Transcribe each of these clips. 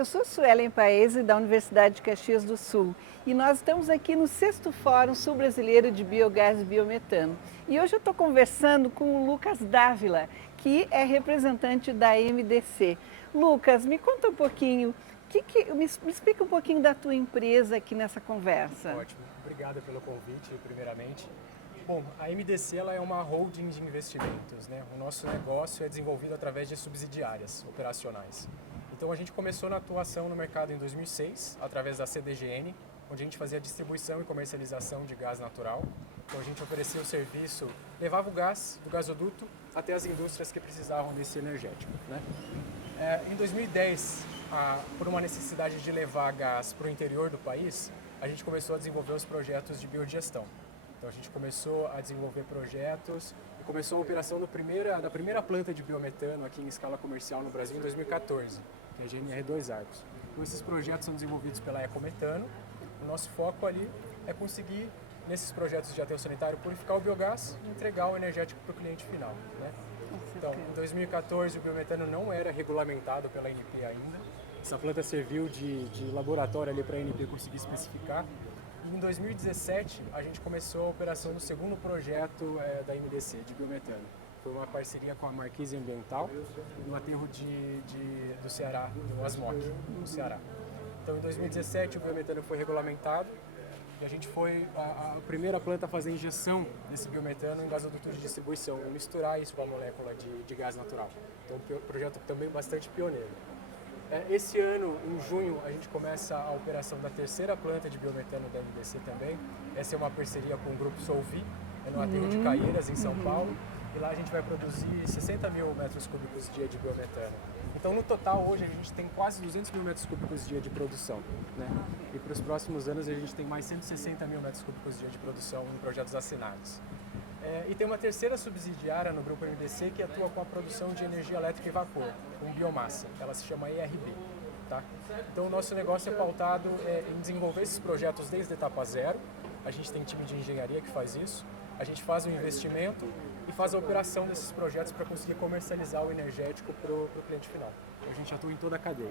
Eu sou Suelen Paese, da Universidade de Caxias do Sul, e nós estamos aqui no 6º Fórum Sul-Brasileiro de Biogás e Biometano. E hoje eu estou conversando com o Lucas Dávila, que é representante da MDC. Lucas, me conta um pouquinho, me explica um pouquinho da tua empresa aqui nessa conversa. Ótimo, obrigado pelo convite, primeiramente. Bom, a MDC ela é uma holding de investimentos, né? O nosso negócio é desenvolvido através de subsidiárias operacionais. Então a gente começou na atuação no mercado em 2006, através da CDGN, onde a gente fazia distribuição e comercialização de gás natural. Então a gente oferecia o serviço, levava o gás do gasoduto até as indústrias que precisavam desse energético, né? Em 2010, por uma necessidade de levar gás para o interior do país, a gente começou a desenvolver os projetos de biodigestão. Então a gente começou a desenvolver projetos e começou a operação da primeira planta de biometano aqui em escala comercial no Brasil em 2014, que é a GNR2 Arcos. Então esses projetos são desenvolvidos pela Ecometano. O nosso foco ali é conseguir, nesses projetos de aterro sanitário, purificar o biogás e entregar o energético para o cliente final, né? Então, em 2014 o biometano não era regulamentado pela ANP ainda. Essa planta serviu de laboratório ali para a ANP conseguir especificar. E em 2017 a gente começou a operação do segundo projeto da MDC de biometano. Foi uma parceria com a Marquise Ambiental no aterro do Ceará, no Asmoc, no Ceará. Então em 2017 o biometano foi regulamentado e a gente foi a primeira planta a fazer injeção desse biometano em gasoduto de distribuição e misturar isso com a molécula de gás natural. Então um projeto também bastante pioneiro. Esse ano, em junho, a gente começa a operação da terceira planta de biometano da MDC também. Essa é uma parceria com o Grupo Solvi, no aterro de Caieiras, em São Paulo. E lá a gente vai produzir 60 mil metros cúbicos dia de biometano. Então, no total, hoje a gente tem quase 200 mil metros cúbicos dia de produção, né? E para os próximos anos a gente tem mais 160 mil metros cúbicos dia de produção em projetos assinados. E tem uma terceira subsidiária no Grupo MDC que atua com a produção de energia elétrica e vapor, com biomassa. Ela se chama ERB. Tá? Então, o nosso negócio é pautado em desenvolver esses projetos desde a etapa zero. A gente tem time de engenharia que faz isso. A gente faz o investimento e faz a operação desses projetos para conseguir comercializar o energético para o cliente final. A gente atua em toda a cadeia.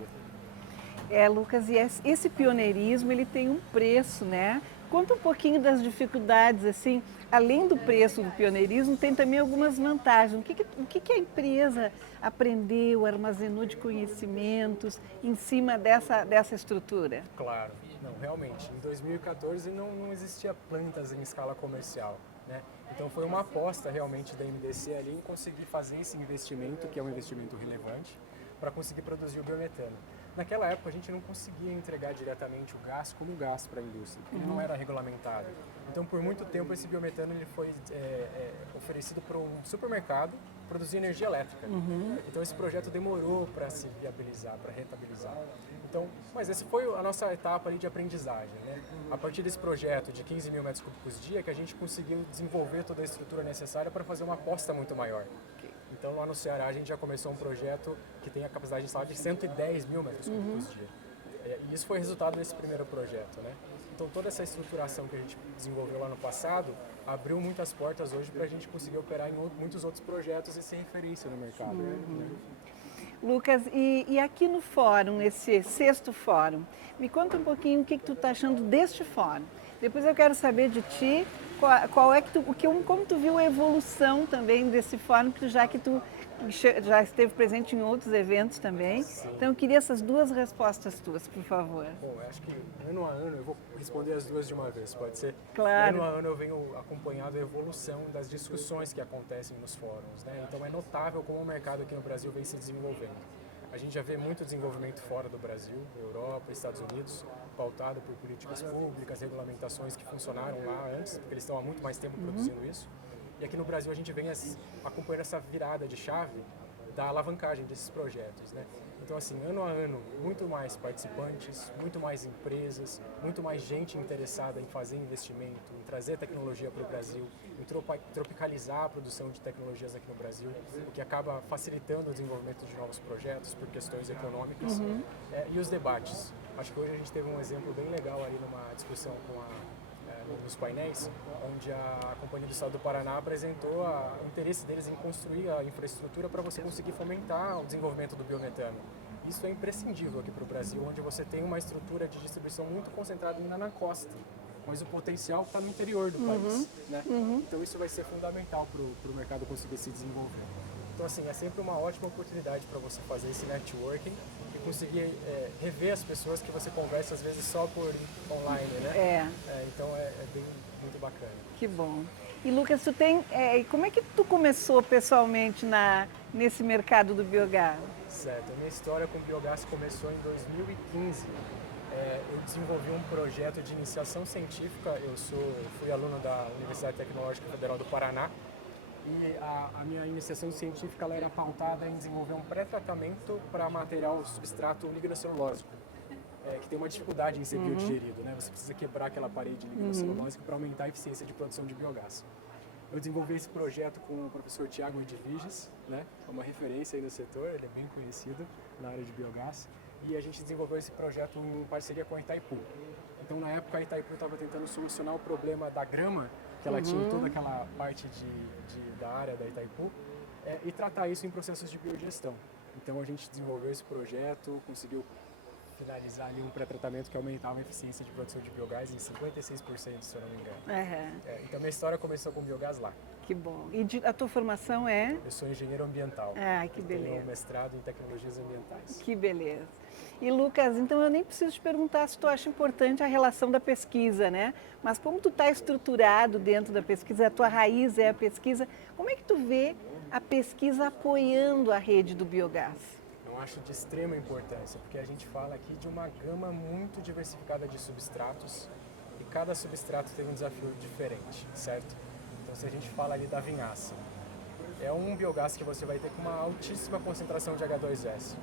Lucas, e esse pioneirismo ele tem um preço, né? Conta um pouquinho das dificuldades, assim, além do preço do pioneirismo, tem também algumas vantagens. O que a empresa aprendeu, armazenou de conhecimentos em cima dessa estrutura? Claro, não, realmente. Em 2014 não existia plantas em escala comercial, né? Então foi uma aposta realmente da MDC ali em conseguir fazer esse investimento, que é um investimento relevante, para conseguir produzir o biometano. Naquela época a gente não conseguia entregar diretamente o gás como gás para a indústria, porque ele não era regulamentado. Então por muito tempo esse biometano ele foi oferecido para um supermercado produzir energia elétrica. Então esse projeto demorou para se viabilizar, para rentabilizar. Então, mas essa foi a nossa etapa ali de aprendizagem, né? A partir desse projeto de 15 mil metros cúbicos dia que a gente conseguiu desenvolver toda a estrutura necessária para fazer uma aposta muito maior. Então, lá no Ceará, a gente já começou um projeto que tem a capacidade instalada de 110 mil metros cúbicos dia. E isso foi resultado desse primeiro projeto, né? Então, toda essa estruturação que a gente desenvolveu lá no passado abriu muitas portas hoje para a gente conseguir operar em muitos outros projetos e ser referência no mercado. Né? Lucas, e aqui no fórum, nesse 6º fórum, me conta um pouquinho o que tu está achando deste fórum. Depois eu quero saber de ti como tu viu a evolução também desse fórum, já que tu já esteve presente em outros eventos também. Sim. Então eu queria essas duas respostas tuas, por favor. Bom, eu acho que ano a ano, eu vou responder as duas de uma vez, pode ser? Claro. Ano a ano eu venho acompanhando a evolução das discussões que acontecem nos fóruns, né? Então é notável como o mercado aqui no Brasil vem se desenvolvendo. A gente já vê muito desenvolvimento fora do Brasil, Europa, Estados Unidos, pautado por políticas públicas, regulamentações que funcionaram lá antes, porque eles estão há muito mais tempo produzindo isso. E aqui no Brasil a gente vem acompanhando essa virada de chave da alavancagem desses projetos, né? Então, assim, ano a ano, muito mais participantes, muito mais empresas, muito mais gente interessada em fazer investimento, em trazer tecnologia para o Brasil, em tropicalizar a produção de tecnologias aqui no Brasil, o que acaba facilitando o desenvolvimento de novos projetos por questões econômicas. E os debates. Acho que hoje a gente teve um exemplo bem legal ali numa discussão nos painéis, onde a Companhia do Estado do Paraná apresentou o interesse deles em construir a infraestrutura para você conseguir fomentar o desenvolvimento do biometano. isso é imprescindível aqui para o Brasil, onde você tem uma estrutura de distribuição muito concentrada ainda na costa, mas o potencial está no interior do país, né? Então isso vai ser fundamental para o mercado conseguir se desenvolver. Então assim, é sempre uma ótima oportunidade para você fazer esse networking e conseguir rever as pessoas que você conversa às vezes só por online, né? Então é bem muito bacana. Que bom. E Lucas, como é que tu começou pessoalmente nesse mercado do biogás? Certo, a minha história com biogás começou em 2015. Eu desenvolvi um projeto de iniciação científica. Fui aluno da Universidade Tecnológica Federal do Paraná e a minha iniciação científica ela era pautada em desenvolver um pré-tratamento para material substrato lignocelulósico, que tem uma dificuldade em ser biodigerido, né? Você precisa quebrar aquela parede lignocelulósica para aumentar a eficiência de produção de biogás. Eu desenvolvi esse projeto com o professor Tiago Edviges, né? É uma referência aí no setor, ele é bem conhecido na área de biogás. E a gente desenvolveu esse projeto em parceria com a Itaipu. Então, na época, a Itaipu estava tentando solucionar o problema da grama, que ela tinha em toda aquela parte da área da Itaipu, e tratar isso em processos de biodigestão. Então, a gente desenvolveu esse projeto, conseguiu finalizar ali um pré-tratamento que aumentava a eficiência de produção de biogás em 56%, se eu não me engano. Então, minha história começou com biogás lá. Que bom. E a tua formação é? Eu sou engenheiro ambiental. Que beleza. Tenho um mestrado em tecnologias ambientais. Que beleza. E Lucas, então eu nem preciso te perguntar se tu acha importante a relação da pesquisa, né? Mas como tu está estruturado dentro da pesquisa, a tua raiz é a pesquisa, como é que tu vê a pesquisa apoiando a rede do biogás? Eu acho de extrema importância, porque a gente fala aqui de uma gama muito diversificada de substratos e cada substrato tem um desafio diferente, certo? Então, se a gente fala ali da vinhaça, é um biogás que você vai ter com uma altíssima concentração de H2S.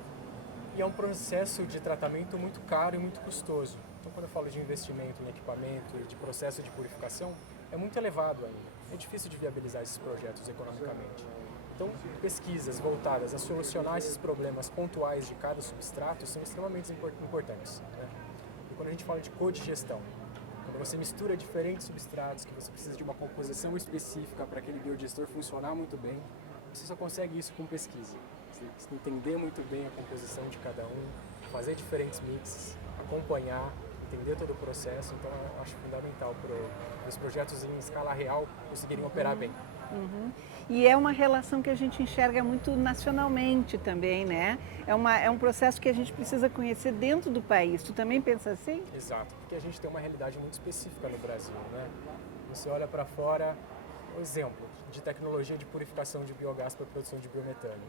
E é um processo de tratamento muito caro e muito custoso. Então, quando eu falo de investimento em equipamento e de processo de purificação, é muito elevado ainda. É difícil de viabilizar esses projetos economicamente. Então, pesquisas voltadas a solucionar esses problemas pontuais de cada substrato são extremamente importantes, né? E quando a gente fala de codigestão, quando você mistura diferentes substratos, que você precisa de uma composição específica para aquele biodigestor funcionar muito bem, você só consegue isso com pesquisa. Você precisa entender muito bem a composição de cada um, fazer diferentes mixes, acompanhar, entender todo o processo. Então, eu acho fundamental para os projetos em escala real conseguirem operar bem. E é uma relação que a gente enxerga muito nacionalmente também, né? É um processo que a gente precisa conhecer dentro do país. Tu também pensa assim? Exato, porque a gente tem uma realidade muito específica no Brasil, né? Você olha para fora, por exemplo, de tecnologia de purificação de biogás para produção de biometano.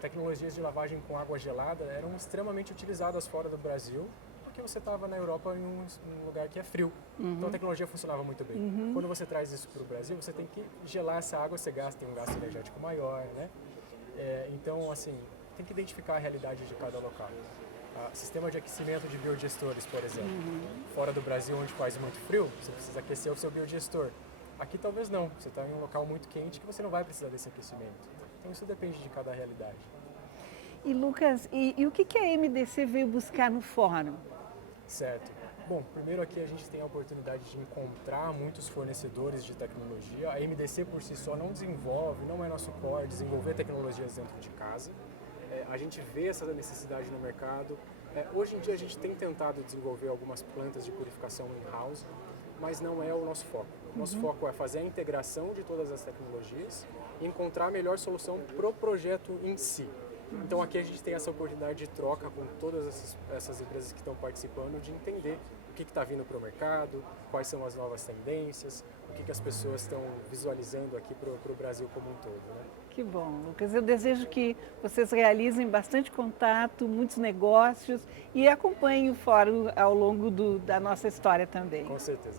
Tecnologias de lavagem com água gelada eram extremamente utilizadas fora do Brasil, porque você estava na Europa em um lugar que é frio. Então a tecnologia funcionava muito bem. Quando você traz isso para o Brasil, você tem que gelar essa água, você tem um gasto energético maior, né? Então, assim, tem que identificar a realidade de cada local. Sistema de aquecimento de biodigestores, por exemplo. Fora do Brasil, onde faz muito frio, você precisa aquecer o seu biodigestor. Aqui talvez não, você está em um local muito quente que você não vai precisar desse aquecimento. Então isso depende de cada realidade. E Lucas, e o que a MDC veio buscar no fórum? Certo. Bom, primeiro aqui a gente tem a oportunidade de encontrar muitos fornecedores de tecnologia. A MDC por si só não desenvolve, não é nosso core desenvolver tecnologias dentro de casa. A gente vê essa necessidade no mercado. Hoje em dia a gente tem tentado desenvolver algumas plantas de purificação in-house, mas não é o nosso foco. O nosso foco é fazer a integração de todas as tecnologias e encontrar a melhor solução para o projeto em si. Então aqui a gente tem essa oportunidade de troca com todas essas empresas que estão participando, de entender o que está vindo para o mercado, quais são as novas tendências, o que as pessoas estão visualizando aqui para o Brasil como um todo, né? Que bom, Lucas. Eu desejo que vocês realizem bastante contato, muitos negócios e acompanhem o fórum ao longo da nossa história também. Com certeza.